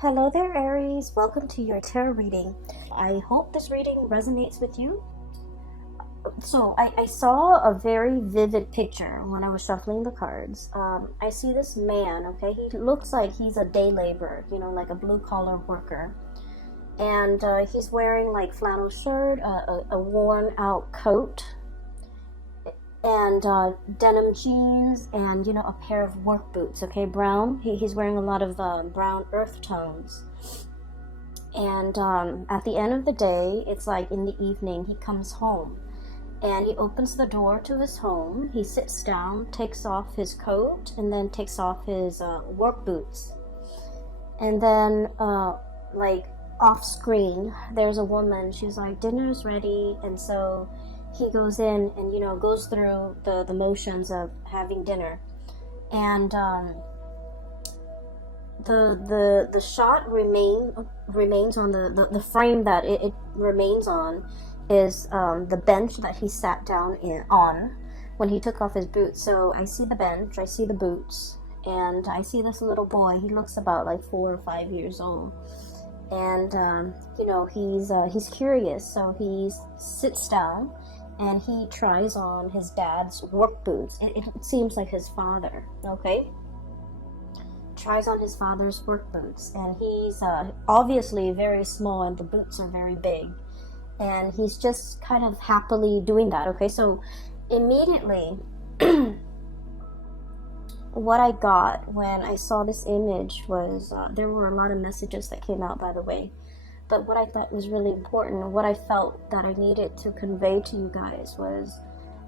Hello there, Aries. Welcome to your tarot reading. I hope this reading resonates with you. So I saw a very vivid picture when I was shuffling the cards. I see this man, okay? He looks like he's a day laborer, like a blue-collar worker. And he's wearing like flannel shirt, a worn-out coat, and denim jeans, and a pair of work boots, okay, brown. He's wearing a lot of brown earth tones. And at the end of the day, it's like in the evening, he comes home and he opens the door to his home. He sits down, takes off his coat, and then takes off his work boots. And then like off screen, there's a woman. She's like, dinner's ready. And so he goes in and goes through the motions of having dinner. And the shot remains on the frame that it remains on is the bench that he sat down on when he took off his boots. So I see the bench, I see the boots, and I see this little boy. He looks about like 4 or 5 years old. And he's curious, so he sits down and he tries on his dad's work boots. It seems like his father, okay? Tries on his father's work boots, and he's obviously very small, and the boots are very big, and he's just kind of happily doing that, okay? So immediately what I got when I saw this image was there were a lot of messages that came out, by the way. But what I thought was really important, what I felt that I needed to convey to you guys, was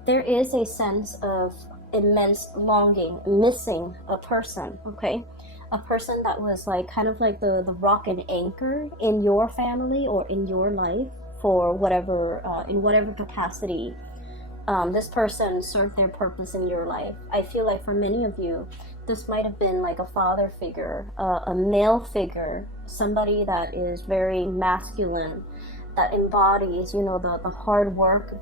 there is a sense of immense longing, missing a person, okay? A person that was like kind of like the rock and anchor in your family or in your life for whatever, in whatever capacity this person served their purpose in your life. I feel like for many of you, this might have been like a father figure, a male figure, somebody that is very masculine, that embodies, the hard work,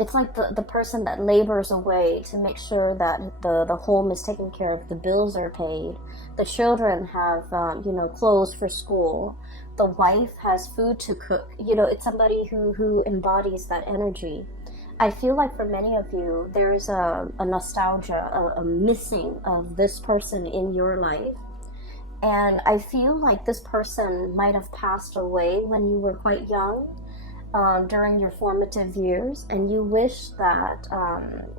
it's like the person that labors away to make sure that the home is taken care of, the bills are paid, the children have, clothes for school, the wife has food to cook. It's somebody who embodies that energy. I feel like for many of you, there is a nostalgia, a missing of this person in your life. And I feel like this person might have passed away when you were quite young, during your formative years, and you wish that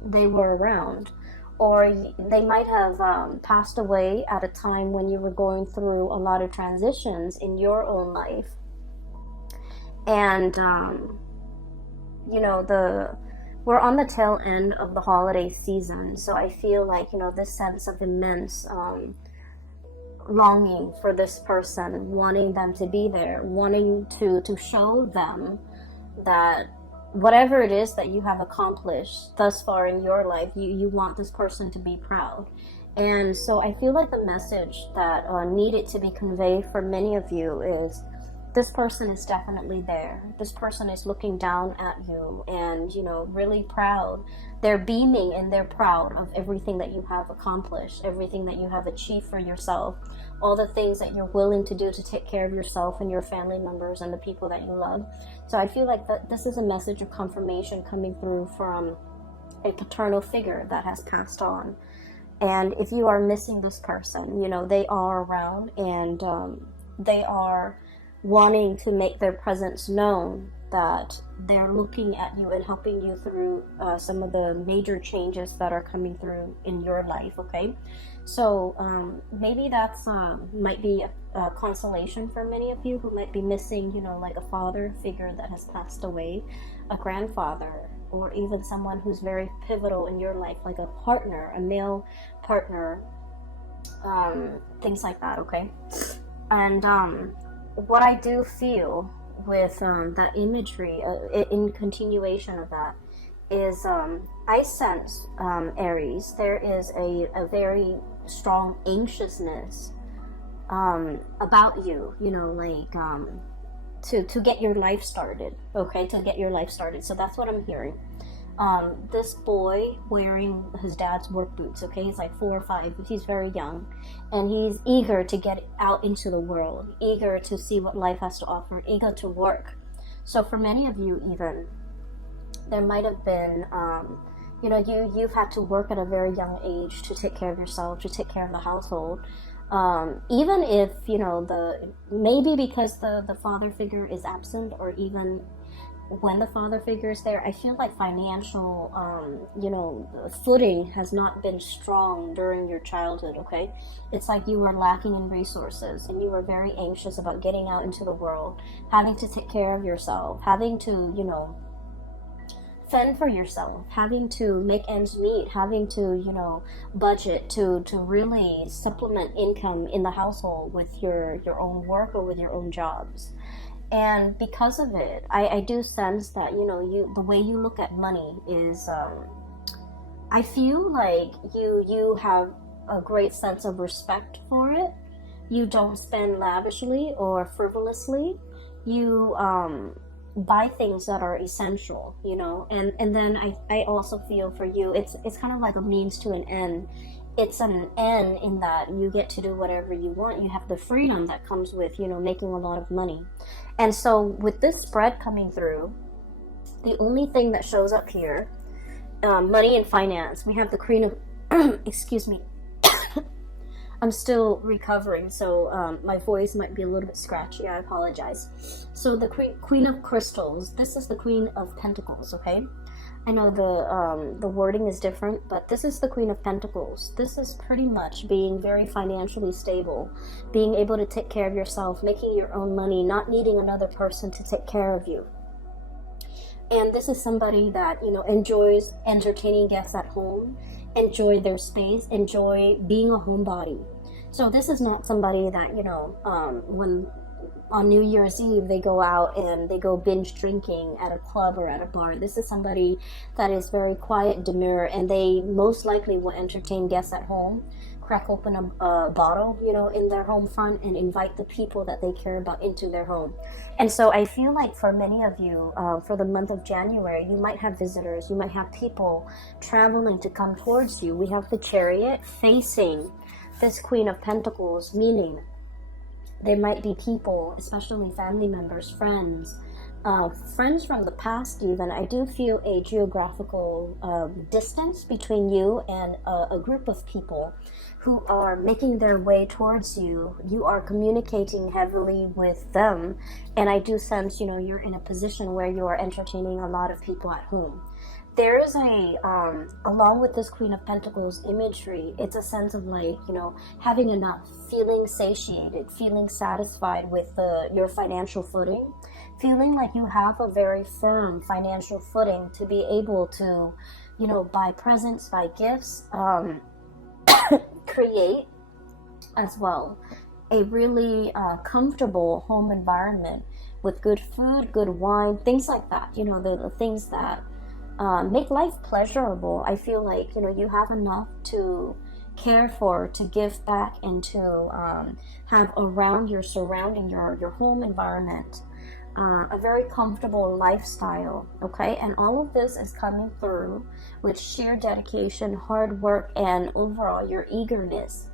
they were around. Or they might have passed away at a time when you were going through a lot of transitions in your own life. And, we're on the tail end of the holiday season, so I feel like, this sense of immense longing for this person, wanting them to be there, wanting to show them that whatever it is that you have accomplished thus far in your life, you want this person to be proud. And so I feel like the message that needed to be conveyed for many of you is this person is definitely there. This person is looking down at you and, really proud. They're beaming and they're proud of everything that you have accomplished, everything that you have achieved for yourself, all the things that you're willing to do to take care of yourself and your family members and the people that you love. So I feel like this is a message of confirmation coming through from a paternal figure that has passed on. And if you are missing this person, they are around, and they are wanting to make their presence known, that they're looking at you and helping you through some of the major changes that are coming through in your life, okay? So maybe that's might be a consolation for many of you who might be missing, like a father figure that has passed away, a grandfather, or even someone who's very pivotal in your life, like a partner, a male partner, things like that, okay? And what I do feel with that imagery, in continuation of that, is I sense, Aries, there is a very strong anxiousness about you, to get your life started, okay? To get your life started. So that's what I'm hearing. This boy wearing his dad's work boots, okay? He's like 4 or 5, he's very young, and he's eager to get out into the world, eager to see what life has to offer, eager to work. So for many of you, even, there might have been, you've had to work at a very young age to take care of yourself, to take care of the household. Even if, maybe because the father figure is absent, or even when the father figure is there, I feel like financial, footing has not been strong during your childhood, okay? It's like you were lacking in resources, and you were very anxious about getting out into the world, having to take care of yourself, having to, fend for yourself, having to make ends meet, having to, budget to really supplement income in the household with your own work or with your own jobs. And because of it, I do sense that, the way you look at money is, I feel like you have a great sense of respect for it. You don't spend lavishly or frivolously. You buy things that are essential, and then I also feel for you, it's kind of like a means to an end. It's an end in that you get to do whatever you want. You have the freedom that comes with, making a lot of money. And so with this spread coming through, the only thing that shows up here, money and finance, we have the Queen of, excuse me, I'm still recovering, so my voice might be a little bit scratchy. I apologize. So the Queen of Crystals, this is the Queen of Pentacles, okay? I know the wording is different, but this is the Queen of Pentacles. This is pretty much being very financially stable, being able to take care of yourself, making your own money, not needing another person to take care of you. And this is somebody that, enjoys entertaining guests at home, enjoy their space, enjoy being a homebody. So this is not somebody that, when on New Year's Eve they go out and they go binge drinking at a club or at a bar. This is somebody that is very quiet, demure, and they most likely will entertain guests at home, crack open a bottle, in their home front, and invite the people that they care about into their home. And so I feel like for many of you, for the month of January, you might have visitors, you might have people traveling to come towards you. We have the Chariot facing this Queen of Pentacles, meaning there might be people, especially family members, friends from the past even. I do feel a geographical distance between you and a group of people who are making their way towards you. You are communicating heavily with them, and I do sense, you're in a position where you are entertaining a lot of people at home. There is along with this Queen of Pentacles imagery, it's a sense of like, having enough, feeling satiated, feeling satisfied with your financial footing, feeling like you have a very firm financial footing to be able to, buy presents, buy gifts, create as well a really comfortable home environment with good food, good wine, things like that, the things that make life pleasurable. I feel like, you have enough to care for, to give back, and to have around your surrounding, your home environment, a very comfortable lifestyle, okay? And all of this is coming through with sheer dedication, hard work, and overall your eagerness.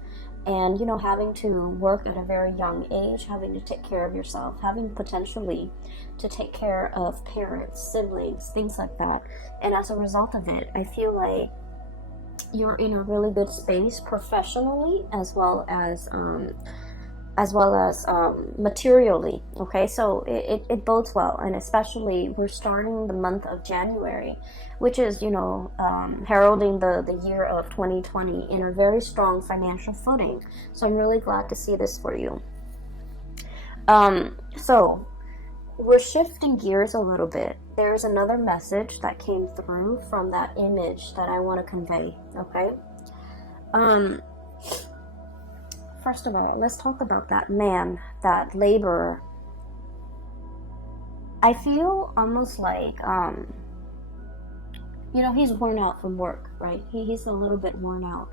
And, having to work at a very young age, having to take care of yourself, having potentially to take care of parents, siblings, things like that. And as a result of it, I feel like you're in a really good space professionally, as well as materially, okay? So it bodes well. And especially we're starting the month of January, which is, heralding the year of 2020 in a very strong financial footing. So I'm really glad to see this for you. So we're shifting gears a little bit. There's another message that came through from that image that I want to convey, okay? First of all, let's talk about that man, that laborer. I feel almost like, he's worn out from work, right? He's a little bit worn out.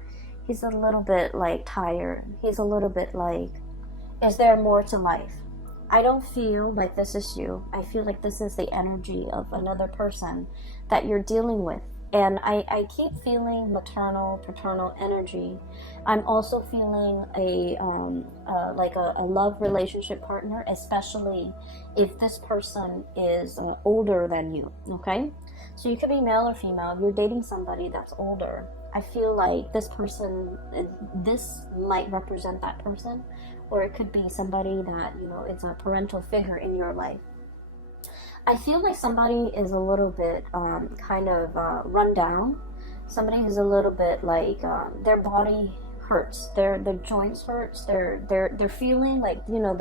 He's a little bit like tired. He's a little bit like, is there more to life? I don't feel like this is you. I feel like this is the energy of another person that you're dealing with. And I keep feeling maternal, paternal energy. I'm also feeling like a love relationship partner, especially if this person is older than you, okay? So you could be male or female. If you're dating somebody that's older, I feel like this person, this might represent that person, or it could be somebody that, you know, it's a parental figure in your life. I feel like somebody is a little bit kind of run down. Somebody is a little bit like their body hurts, their joints hurts. They're feeling like, you know,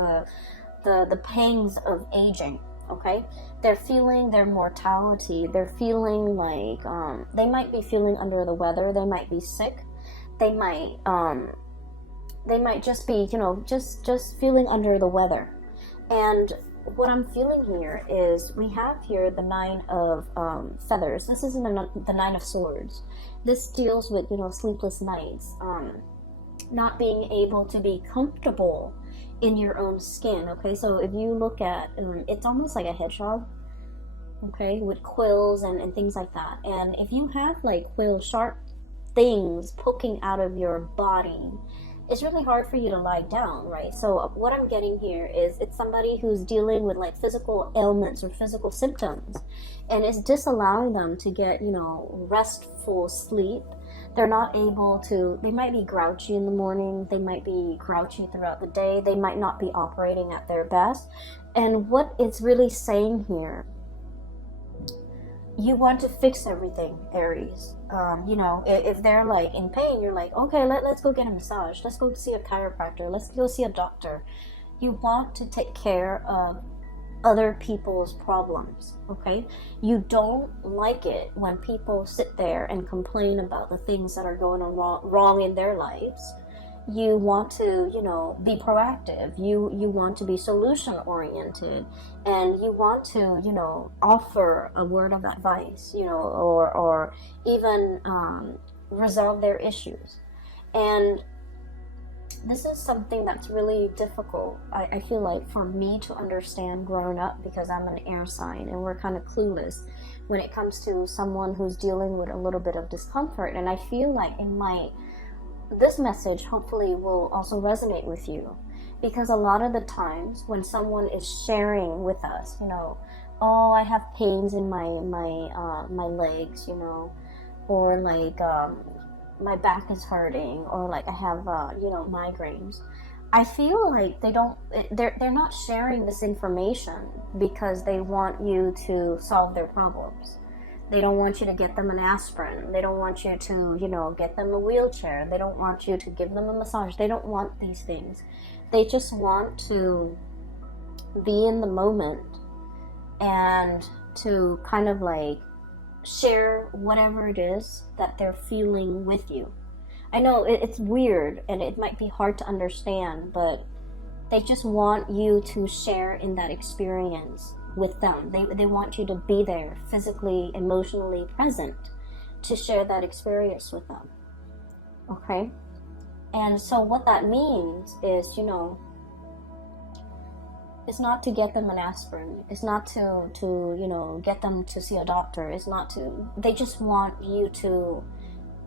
the pangs of aging. Okay, they're feeling their mortality. They're feeling like they might be feeling under the weather. They might be sick. They might just be, you know, just feeling under the weather. And what I'm feeling here is we have here the 9 of feathers. This isn't the 9 of swords. This deals with, you know, sleepless nights, not being able to be comfortable in your own skin. Okay, so if you look at it's almost like a hedgehog, okay, with quills and things like that. And if you have like quill sharp things poking out of your body, it's really hard for you to lie down, right? So what I'm getting here is it's somebody who's dealing with like physical ailments or physical symptoms, and it's disallowing them to get, you know, restful sleep. They're not able to, they might be grouchy in the morning, they might be grouchy throughout the day, they might not be operating at their best. And what it's really saying here, you want to fix everything, Aries. You know, if they're like in pain, you're like, okay, let's go get a massage. Let's go see a chiropractor. Let's go see a doctor. You want to take care of other people's problems, okay? You don't like it when people sit there and complain about the things that are going on wrong in their lives. You want to, you know, be proactive. You want to be solution oriented, and you want to, you know, offer a word of advice, you know, or even resolve their issues. And this is something that's really difficult, I feel like, for me to understand growing up, because I'm an air sign and we're kind of clueless when it comes to someone who's dealing with a little bit of discomfort. And I feel like this message hopefully will also resonate with you, because a lot of the times when someone is sharing with us, you know, oh, I have pains in my legs, you know, or like my back is hurting, or like I have you know, migraines. I feel like they're not sharing this information because they want you to solve their problems. They don't want you to get them an aspirin. They don't want you to, you know, get them a wheelchair. They don't want you to give them a massage. They don't want these things. They just want to be in the moment and to kind of like share whatever it is that they're feeling with you. I know it's weird and it might be hard to understand, but they just want you to share in that experience with them. They want you to be there, physically, emotionally present, to share that experience with them. Okay? And so what that means is, you know, it's not to get them an aspirin. It's not to you know, get them to see a doctor. It's not to, they just want you to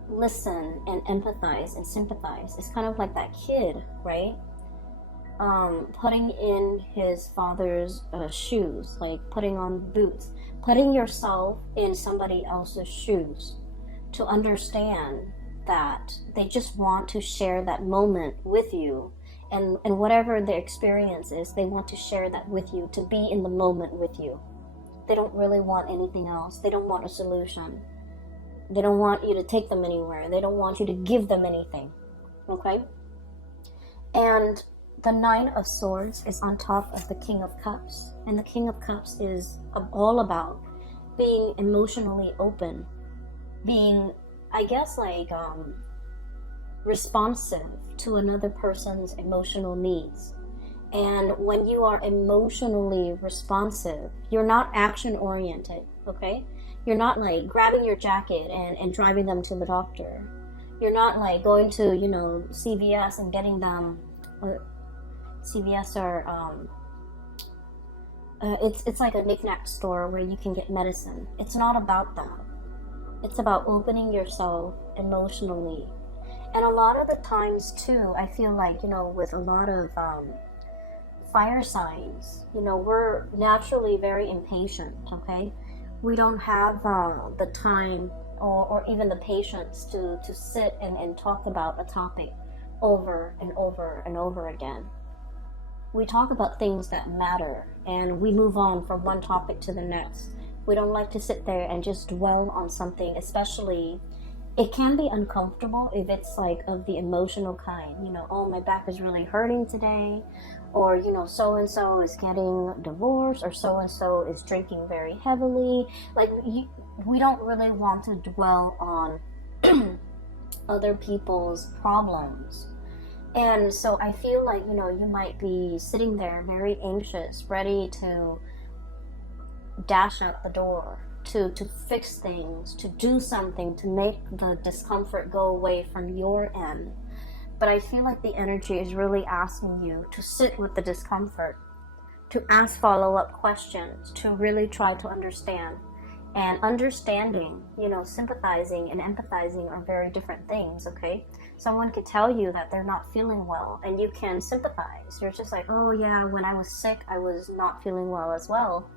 listen and empathize and sympathize. It's kind of like that kid, right? Putting in his father's shoes, like putting on boots, putting yourself in somebody else's shoes, to understand that they just want to share that moment with you, and whatever their experience is, they want to share that with you, to be in the moment with you. They don't really want anything else. They don't want a solution. They don't want you to take them anywhere. They don't want you to give them anything. Okay? And the 9 of Swords is on top of the King of Cups. And the King of Cups is all about being emotionally open. Being, I guess, like, responsive to another person's emotional needs. And when you are emotionally responsive, you're not action-oriented, okay? You're not, like, grabbing your jacket and driving them to the doctor. You're not, like, going to, you know, CVS and getting them... CVS or It's like a knickknack store where you can get medicine. It's not about that. It's about opening yourself emotionally. And a lot of the times too, I feel like, with a lot of fire signs, we're naturally very impatient, okay? We don't have the time or even the patience to sit and talk about a topic over and over and over again. We talk about things that matter and we move on from one topic to the next. We don't like to sit there and just dwell on something, especially it can be uncomfortable if it's like of the emotional kind. Oh, my back is really hurting today, or so and so is getting divorced, or so and so is drinking very heavily. Like we don't really want to dwell on other people's problems. And so I feel like you might be sitting there very anxious, ready to dash out the door, to fix things, to do something, to make the discomfort go away from your end. But I feel like the energy is really asking you to sit with the discomfort, to ask follow-up questions, to really try to understand. And understanding, sympathizing and empathizing are very different things, okay? Someone could tell you that they're not feeling well and you can sympathize. You're just like, oh yeah, when I was sick, I was not feeling well as well.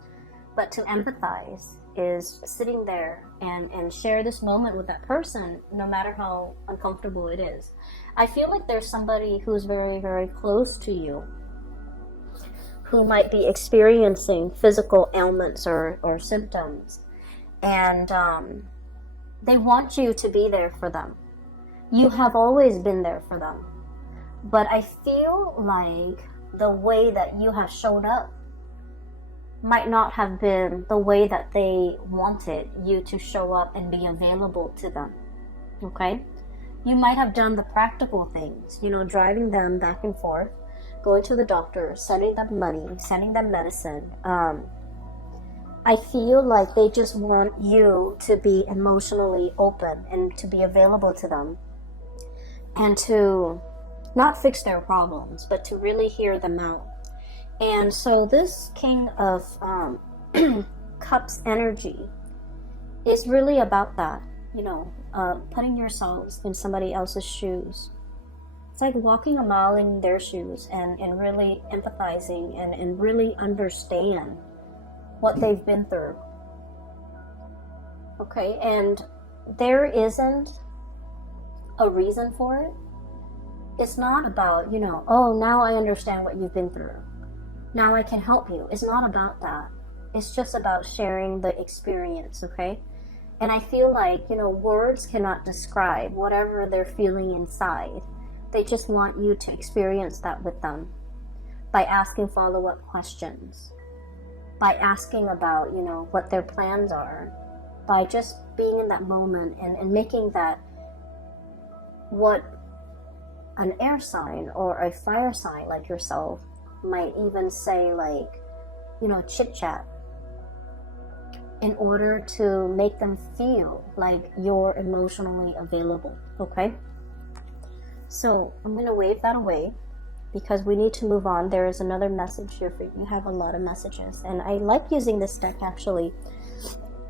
But to empathize is sitting there and share this moment with that person, no matter how uncomfortable it is. I feel like there's somebody who's very, very close to you who might be experiencing physical ailments or symptoms. And they want you to be there for them. You have always been there for them. But I feel like the way that you have showed up might not have been the way that they wanted you to show up and be available to them. Okay? You might have done the practical things, driving them back and forth, going to the doctor, sending them money, sending them medicine. I feel like they just want you to be emotionally open and to be available to them and to not fix their problems, but to really hear them out. And so this King of Cups energy is really about that, putting yourselves in somebody else's shoes. It's like walking a mile in their shoes and really empathizing and really understand what they've been through. Okay, and there isn't a reason for it. It's not about, oh, now I understand what you've been through. Now I can help you. It's not about that. It's just about sharing the experience, okay? And I feel like, words cannot describe whatever they're feeling inside. They just want you to experience that with them by asking follow-up questions, by asking about, what their plans are, by just being in that moment and making that what an air sign or a fire sign like yourself might even say, like, chit chat, in order to make them feel like you're emotionally available. Okay, so I'm going to wave that away because we need to move on. There is another message here for you. You have a lot of messages, and I like using this deck actually.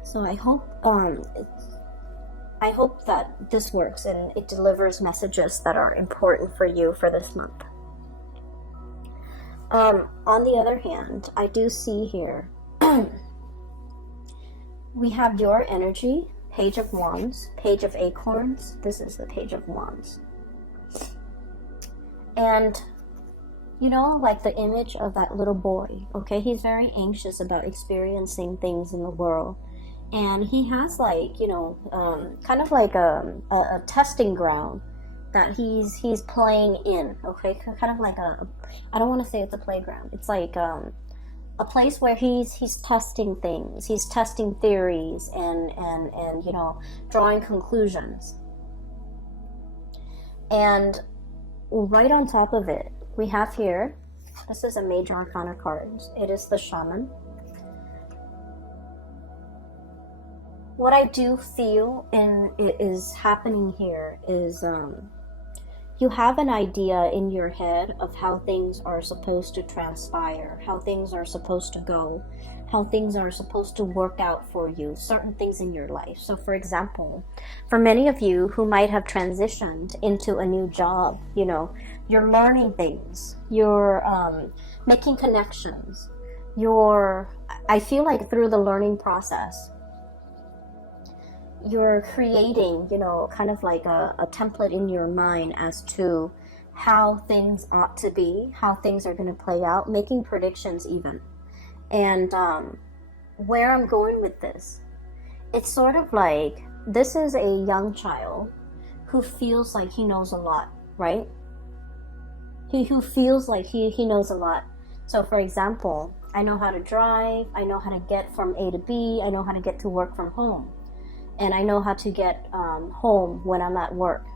So I hope that this works and it delivers messages that are important for you for this month. On the other hand, I do see here we have your energy, Page of Wands, Page of Acorns. This is the Page of Wands. And like the image of that little boy, okay? He's very anxious about experiencing things in the world. And he has like, kind of like a testing ground that he's playing in, okay? Kind of like I don't want to say it's a playground. It's like a place where he's testing things. He's testing theories and drawing conclusions. And right on top of it, we have here, this is a major arcana card. It is the Shaman. What I do feel is happening here is you have an idea in your head of how things are supposed to transpire, how things are supposed to go, how things are supposed to work out for you, certain things in your life. So for example, for many of you who might have transitioned into a new job, you know, you're learning things, you're making connections, I feel like through the learning process, you're creating, you know, kind of like a template in your mind as to how things ought to be, how things are going to play out, making predictions even. And where I'm going with this, it's sort of like this is a young child who feels like he knows a lot, right? Who feels like he knows a lot. So for example, I know how to drive, I know how to get from A to B, I know how to get to work from home. And I know how to get home when I'm at work.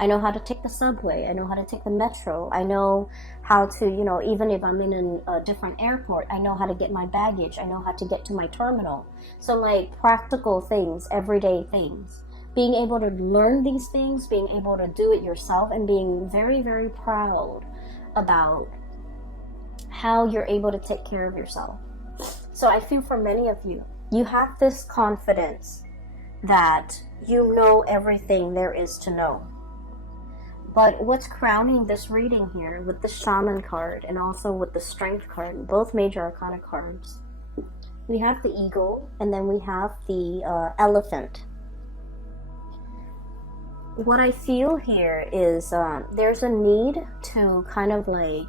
I know how to take the subway. I know how to take the metro. I know how to, you know, even if I'm in a different airport, I know how to get my baggage. I know how to get to my terminal. So like practical things, everyday things. Being able to learn these things, being able to do it yourself, and being very, very proud about how you're able to take care of yourself. So I feel for many of you, you have this confidence that you know everything there is to know. But what's crowning this reading here with the Shaman card and also with the Strength card, both major arcana cards, we have the Eagle and then we have the Elephant. What I feel here is there's a need to kind of like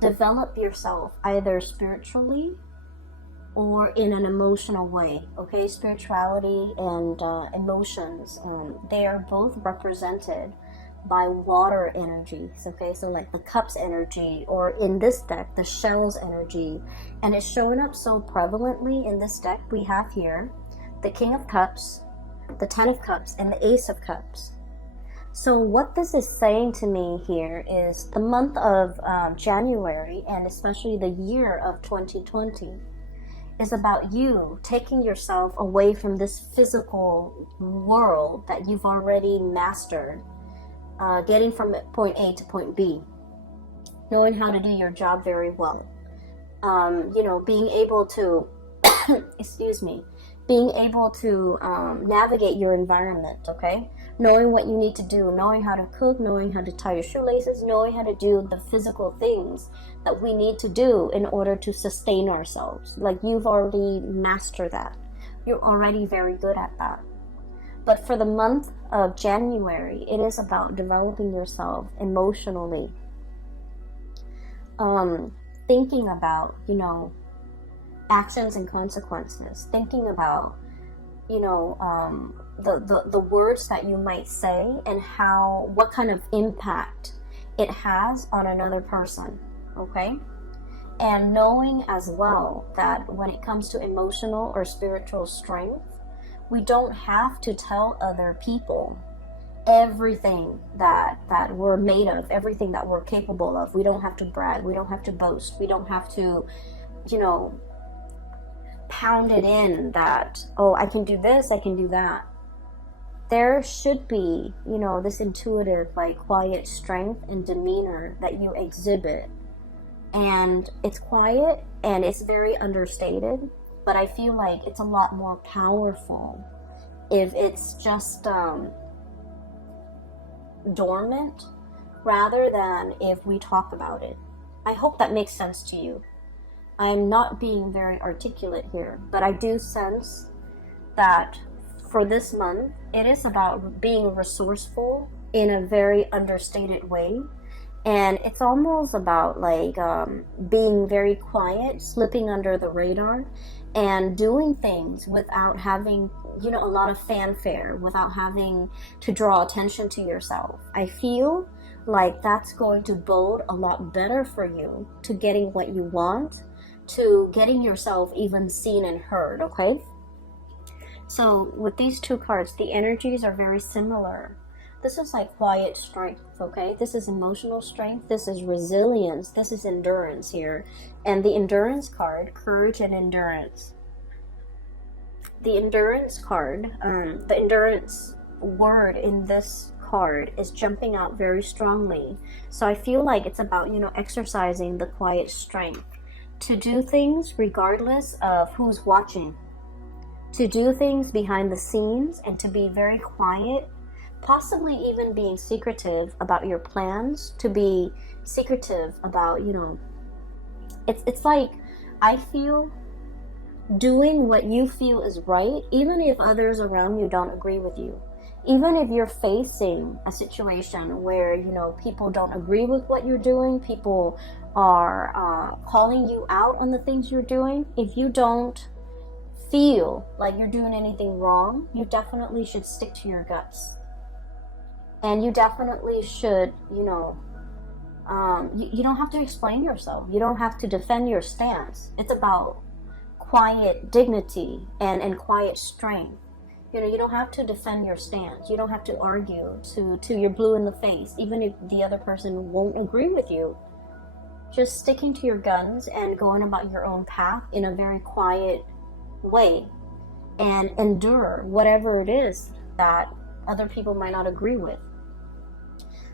develop yourself either spiritually or in an emotional way, okay? Spirituality and emotions, they are both represented by water energies, okay? So like the Cups energy, or in this deck, the Shells energy. And it's showing up so prevalently in this deck. We have here the King of Cups, the Ten of Cups, and the Ace of Cups. So what this is saying to me here is the month of January, and especially the year of 2020, is about you taking yourself away from this physical world that you've already mastered, getting from point A to point B, knowing how to do your job very well, you know, being able to being able to navigate your environment, okay? Knowing what you need to do, knowing how to cook, knowing how to tie your shoelaces, knowing how to do the physical things that we need to do in order to sustain ourselves. Like you've already mastered that. You're already very good at that. But for the month of January, it is about developing yourself emotionally. Thinking about, you know, actions and consequences. Thinking about, you know, the words that you might say and what kind of impact it has on another person, okay? And knowing as well that when it comes to emotional or spiritual strength, we don't have to tell other people everything that we're made of, everything that we're capable of. We don't have to brag, we don't have to boast, we don't have to, you know, pound it in that, oh, I can do this, I can do that. There should be, you know, this intuitive, like, quiet strength and demeanor that you exhibit. And it's quiet and it's very understated, but I feel like it's a lot more powerful if it's just dormant rather than if we talk about it. I hope that makes sense to you. I'm not being very articulate here, but I do sense that for this month, it is about being resourceful in a very understated way. And it's almost about like being very quiet, slipping under the radar, and doing things without having, you know, a lot of fanfare, without having to draw attention to yourself. I feel like that's going to bode a lot better for you to getting what you want, to getting yourself even seen and heard, okay? So with these two cards, the energies are very similar. This is like quiet strength, okay? This is emotional strength, this is resilience, this is endurance here. And the endurance card, courage and endurance. The endurance card, the endurance word in this card is jumping out very strongly. So I feel like it's about, you know, exercising the quiet strength to do things regardless of who's watching, to do things behind the scenes and to be very quiet, possibly even being secretive about your plans, to be secretive about, you know, it's like, I feel, doing what you feel is right, even if others around you don't agree with you. Even if you're facing a situation where, you know, people don't agree with what you're doing, people are calling you out on the things you're doing, if you don't feel like you're doing anything wrong, you definitely should stick to your guts. And you definitely should, you know, you don't have to explain yourself. You don't have to defend your stance. It's about quiet dignity and quiet strength. You know, you don't have to defend your stance. You don't have to argue to you're blue in the face, even if the other person won't agree with you. Just sticking to your guns and going about your own path in a very quiet way, and endure whatever it is that other people might not agree with.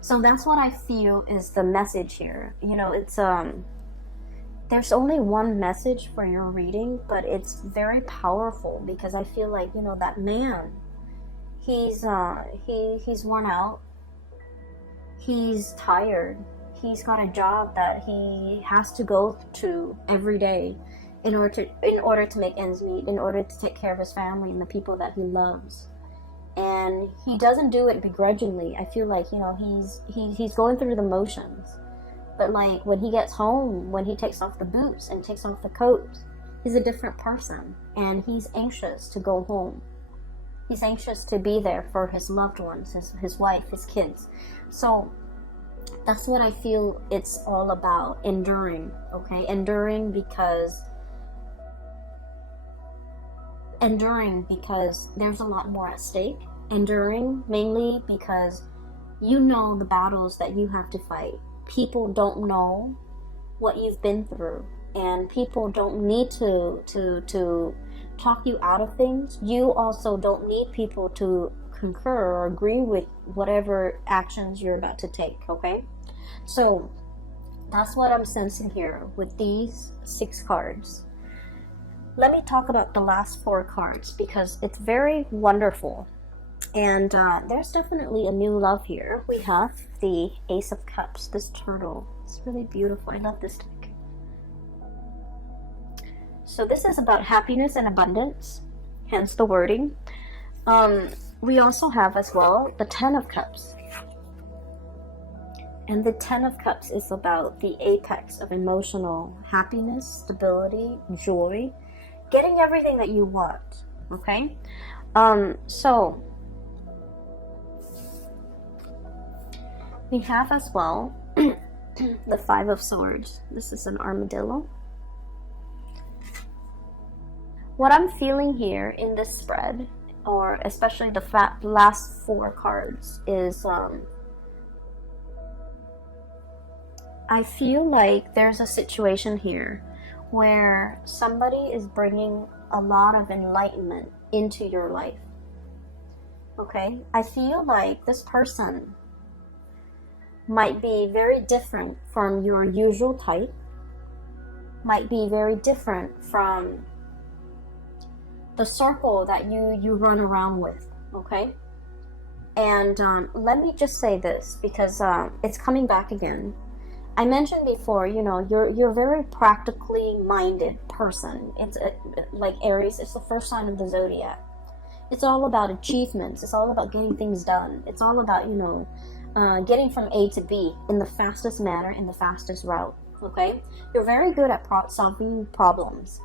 So that's what I feel is the message here. You know, it's there's only one message for your reading, but it's very powerful, because I feel like, you know, that man, he's worn out, he's tired, he's got a job that he has to go to every day in order to make ends meet, in order to take care of his family and the people that he loves. And he doesn't do it begrudgingly. I feel like, you know, he's going through the motions. But like when he gets home, when he takes off the boots and takes off the coat, he's a different person, and he's anxious to go home. He's anxious to be there for his loved ones, his wife, his kids. So that's what I feel it's all about, enduring, okay? Enduring because there's a lot more at stake. Enduring mainly because you know the battles that you have to fight. People don't know what you've been through, and people don't need to talk you out of things. You also don't need people to concur or agree with whatever actions you're about to take, okay? So that's what I'm sensing here with these 6 cards. Let me talk about the last 4 cards, because it's very wonderful. And there's definitely a new love here. We have the Ace of Cups, this turtle. It's really beautiful. I love this deck. So this is about happiness and abundance, hence the wording. We also have as well the 10 of Cups. And the 10 of Cups is about the apex of emotional happiness, stability, joy, getting everything that you want, okay? So we have as well the 5 of Swords. This is an armadillo. What I'm feeling here in this spread, or especially the last 4 cards, is I feel like there's a situation here where somebody is bringing a lot of enlightenment into your life, okay? I feel like this person might be very different from your usual type, might be very different from the circle that you run around with, okay? And let me just say this, because it's coming back again. I mentioned before, you know, you're a very practically minded person. It's like Aries, it's the first sign of the zodiac. It's all about achievements. It's all about getting things done. It's all about, you know, getting from A to B in the fastest manner, in the fastest route, okay? You're very good at solving problems.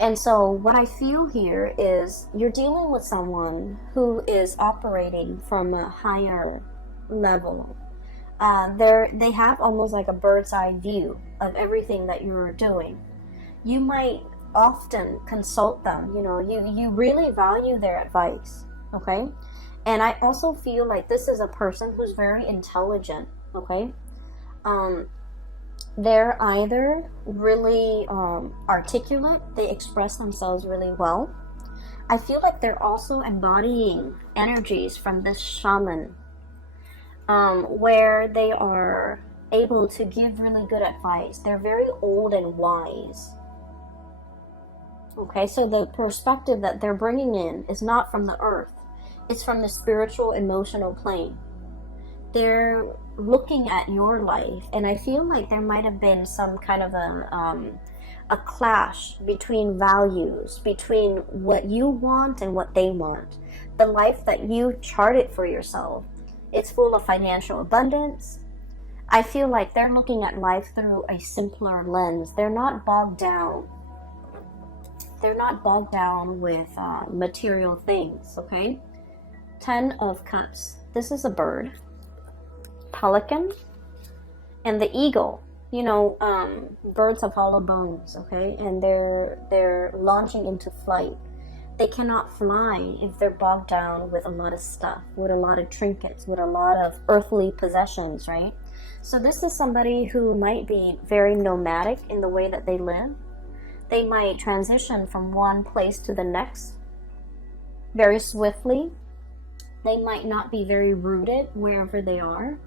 And so what I feel here is you're dealing with someone who is operating from a higher level. They have almost like a bird's eye view of everything that you're doing. You might often consult them, you know, you really value their advice, okay? And I also feel like this is a person who's very intelligent, okay? They're either really articulate, they express themselves really well, I feel like they're also embodying energies from this shaman, where they are able to give really good advice. They're very old and wise. Okay, so the perspective that they're bringing in is not from the earth. It's from the spiritual, emotional plane. They're looking at your life, and I feel like there might have been some kind of a clash between values, between what you want and what they want. The life that you charted for yourself, it's full of financial abundance. I feel like they're looking at life through a simpler lens. They're not bogged down. They're not bogged down with material things, okay? 10 of Cups. This is a bird. Pelican. And the eagle. You know, birds have hollow bones, okay? And they're launching into flight. They cannot fly if they're bogged down with a lot of stuff, with a lot of trinkets, with a lot of earthly possessions, right? So this is somebody who might be very nomadic in the way that they live. They might transition from one place to the next very swiftly. They might not be very rooted wherever they are.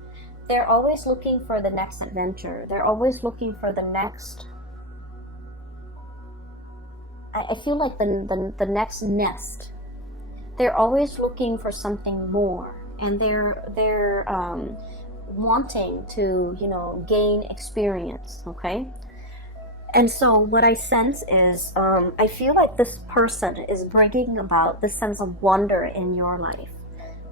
They're always looking for the next adventure. They're always looking for the next... I feel like the next nest. They're always looking for something more. And they're wanting to, you know, gain experience, okay? And so what I sense is, I feel like this person is bringing about this sense of wonder in your life.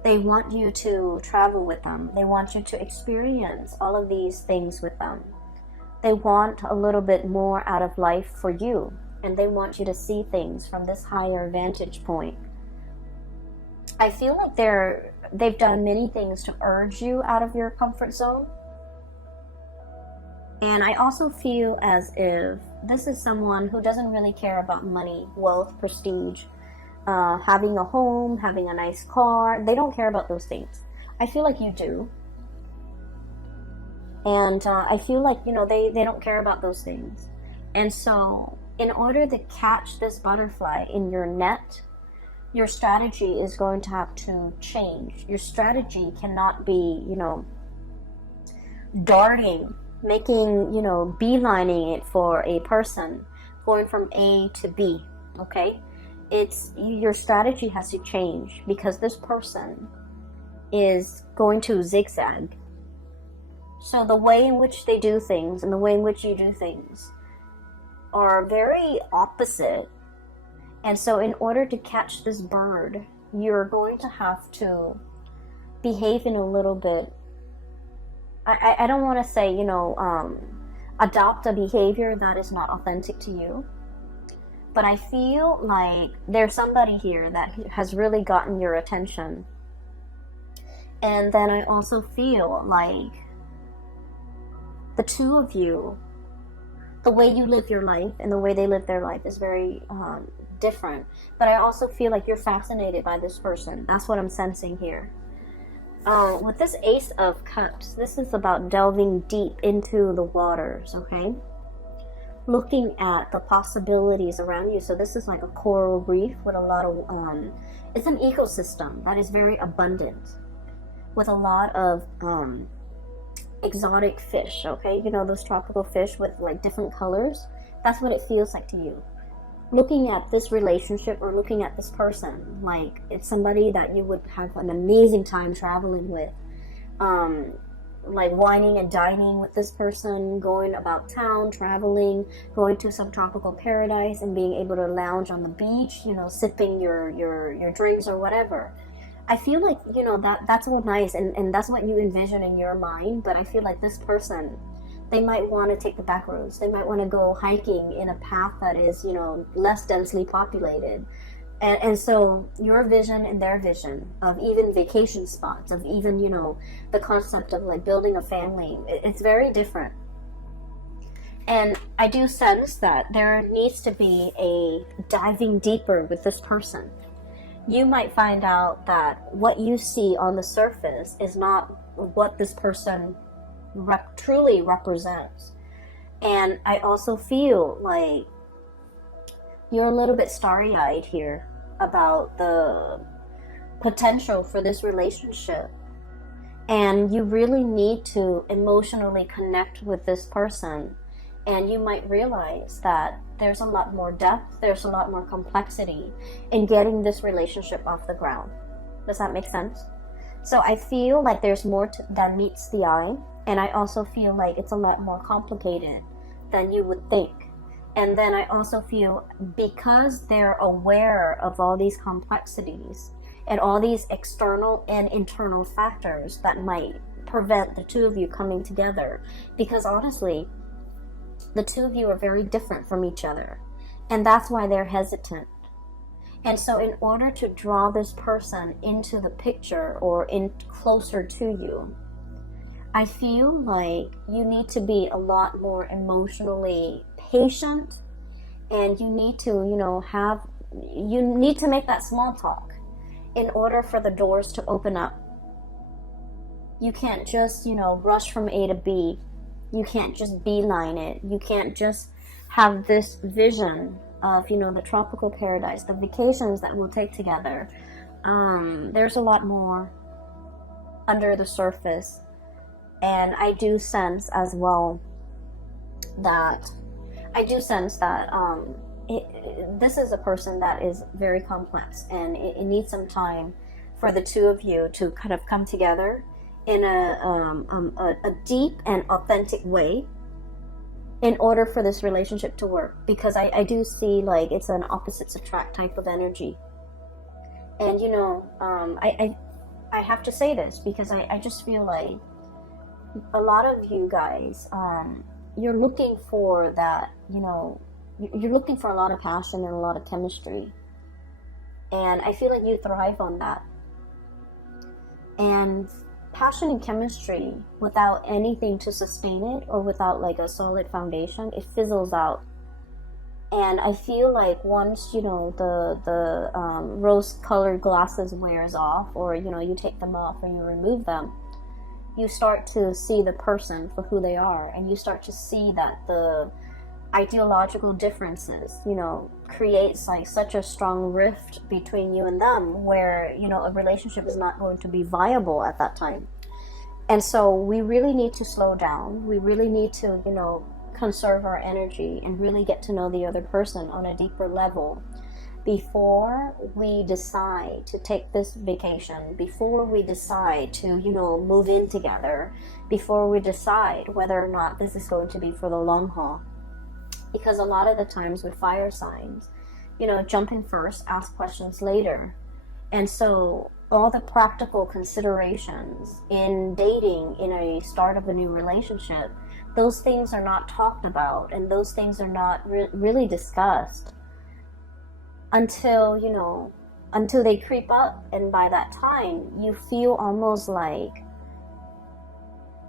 They want you to travel with them. They want you to experience all of these things with them. They want a little bit more out of life for you. And they want you to see things from this higher vantage point. I feel like they've done many things to urge you out of your comfort zone. And I also feel as if this is someone who doesn't really care about money, wealth, prestige, having a home, having a nice car. They don't care about those things. I feel like you do. And I feel like, you know, they don't care about those things. And so in order to catch this butterfly in your net, your strategy is going to have to change. Your strategy cannot be, you know, darting, making, you know, beelining it for a person, going from A to B, okay? It's, your strategy has to change because this person is going to zigzag. So the way in which they do things and the way in which you do things are very opposite. And so in order to catch this bird, you're going to have to behave in a little bit, I don't want to say, you know, adopt a behavior that is not authentic to you. But I feel like there's somebody here that has really gotten your attention. And then I also feel like the two of you, the way you live your life and the way they live their life is very different. But I also feel like you're fascinated by this person. That's what I'm sensing here. With this Ace of Cups, this is about delving deep into the waters, okay? Looking at the possibilities around you. So this is like a coral reef with a lot of, it's an ecosystem that is very abundant with a lot of exotic fish, okay? You know, those tropical fish with like different colors. That's what it feels like to you. Looking at this relationship or looking at this person, like it's somebody that you would have an amazing time traveling with. Like wining and dining with this person, going about town, traveling, going to some tropical paradise and being able to lounge on the beach, you know, sipping your drinks or whatever. I feel like, you know, that's all nice and that's what you envision in your mind, but I feel like this person, they might want to take the back roads. They might want to go hiking in a path that is, you know, less densely populated. And so your vision and their vision of even vacation spots, of even, you know, the concept of like building a family, it's very different. And I do sense that there needs to be a diving deeper with this person. You might find out that what you see on the surface is not what this person truly represents. And I also feel like you're a little bit starry-eyed here. about the potential for this relationship. And you really need to emotionally connect with this person. And you might realize that there's a lot more depth, there's a lot more complexity in getting this relationship off the ground. Does that make sense? So I feel like there's more than meets the eye. And I also feel like it's a lot more complicated than you would think. And then I also feel because they're aware of all these complexities and all these external and internal factors that might prevent the two of you coming together. Because honestly, the two of you are very different from each other. And that's why they're hesitant. And so in order to draw this person into the picture or in closer to you, I feel like you need to be a lot more emotionally patient, and you need to, you need to make that small talk in order for the doors to open up. You can't just, rush from A to B. You can't just beeline it. You can't just have this vision of, the tropical paradise, the vacations that we'll take together. There's a lot more under the surface. And I do sense as well that this is a person that is very complex, and it needs some time for the two of you to kind of come together in a deep and authentic way in order for this relationship to work. Because I do see like it's an opposites attract type of energy. And I have to say this because I just feel like a lot of you guys, you're looking for that, you're looking for a lot of passion and a lot of chemistry. And I feel like you thrive on that. And passion and chemistry without anything to sustain it, or without like a solid foundation, it fizzles out. And I feel like once, the rose-colored glasses wears off, or, you take them off or you remove them, you start to see the person for who they are, and you start to see that the ideological differences, creates like such a strong rift between you and them, where, a relationship is not going to be viable at that time. And so we really need to slow down. We really need to, conserve our energy and really get to know the other person on a deeper level before we decide to take this vacation, before we decide to, move in together, before we decide whether or not this is going to be for the long haul. Because a lot of the times with fire signs, jump in first, ask questions later. And so all the practical considerations in dating, in a start of a new relationship, those things are not talked about, and those things are not really discussed until, until they creep up. And by that time, you feel almost like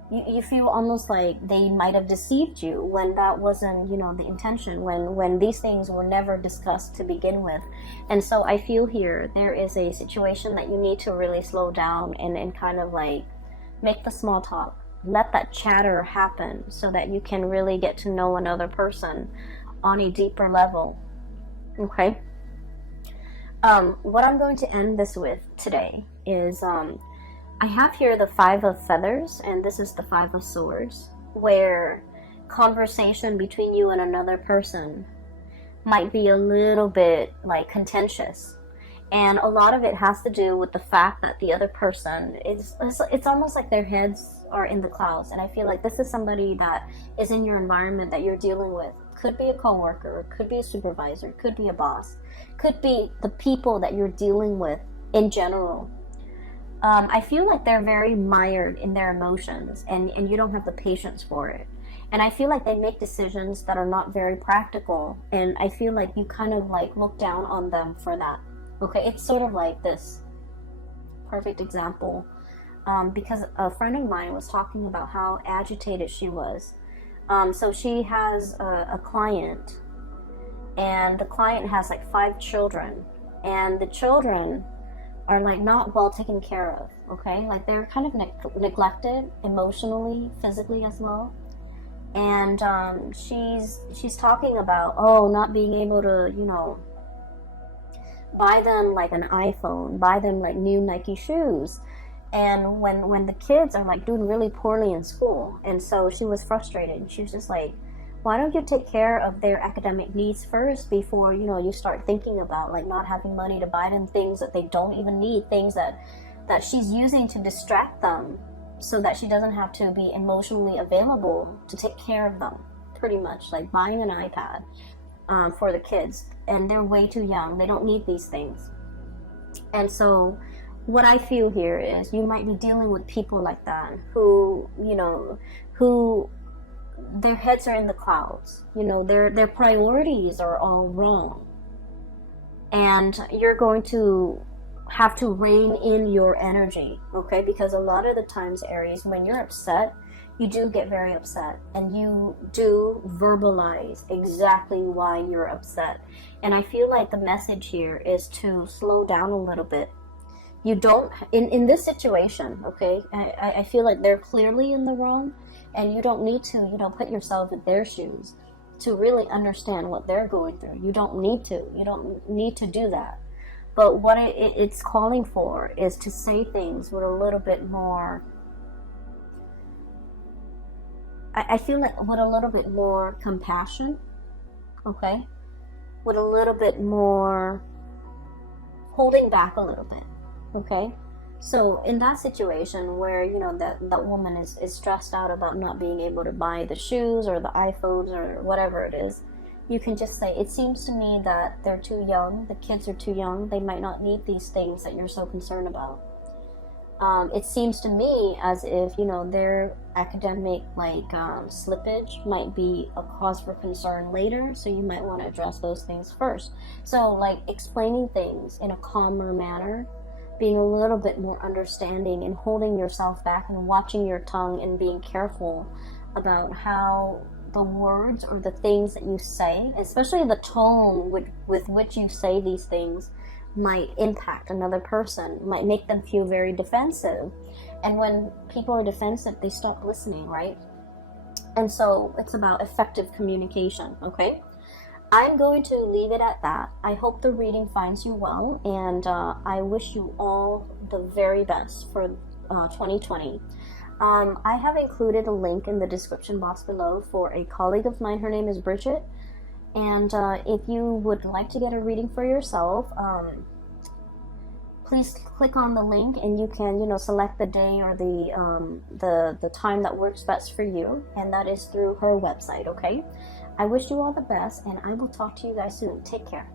they might have deceived you, when that wasn't, the intention, when these things were never discussed to begin with. And so I feel here there is a situation that you need to really slow down and kind of like make the small talk, let that chatter happen, so that you can really get to know another person on a deeper level. Okay? What I'm going to end this with today is, I have here the 5 of feathers, and this is the 5 of swords, where conversation between you and another person might be a little bit like contentious. And a lot of it has to do with the fact that the other person it's almost like their heads are in the clouds. And I feel like this is somebody that is in your environment that you're dealing with. Could be a coworker, could be a supervisor, could be a boss, could be the people that you're dealing with in general. I feel like they're very mired in their emotions, and you don't have the patience for it. And I feel like they make decisions that are not very practical, and I feel like you kind of like look down on them for that. Okay, it's sort of like this perfect example, because a friend of mine was talking about how agitated she was. So she has a client, and the client has like 5 children, and the children are like not well taken care of. Okay, like they're kind of neglected emotionally, physically as well. And she's talking about not being able to buy them like an iPhone, buy them like new Nike shoes. And when the kids are like doing really poorly in school, and so she was frustrated. She was just like, why don't you take care of their academic needs first before, you know, you start thinking about like not having money to buy them things that they don't even need, things that she's using to distract them so that she doesn't have to be emotionally available to take care of them. Pretty much like buying an iPad for the kids, and they're way too young. They don't need these things. And so what I feel here is you might be dealing with people like that who, you know, who their heads are in the clouds. You know, their priorities are all wrong. And you're going to have to rein in your energy, okay? Because a lot of the times, Aries, when you're upset, you do get very upset, and you do verbalize exactly why you're upset. And I feel like the message here is to slow down a little bit. You don't, in this situation, okay, I feel like they're clearly in the wrong, and you don't need to, you know, put yourself in their shoes to really understand what they're going through. You don't need to do that. But what it's calling for is to say things with a little bit more, I feel like with a little bit more compassion, okay? With a little bit more holding back a little bit, okay? So in that situation where, you know, that woman is stressed out about not being able to buy the shoes or the iPhones or whatever it is, you can just say, it seems to me that they're too young, the kids are too young, they might not need these things that you're so concerned about. It seems to me as if, you know, their academic slippage might be a cause for concern later, so you might want to address those things first. So like explaining things in a calmer manner, being a little bit more understanding and holding yourself back and watching your tongue and being careful about how the words or the things that you say, especially the tone with which you say these things, might impact another person, might make them feel very defensive. And when people are defensive, they stop listening, right? And so it's about effective communication, okay? I'm going to leave it at that. I hope the reading finds you well, and I wish you all the very best for 2020. I have included a link in the description box below for a colleague of mine. Her name is Bridget. And if you would like to get a reading for yourself, please click on the link, and you can, you know, select the day or the time that works best for you, and that is through her website, okay? I wish you all the best, and I will talk to you guys soon. Take care.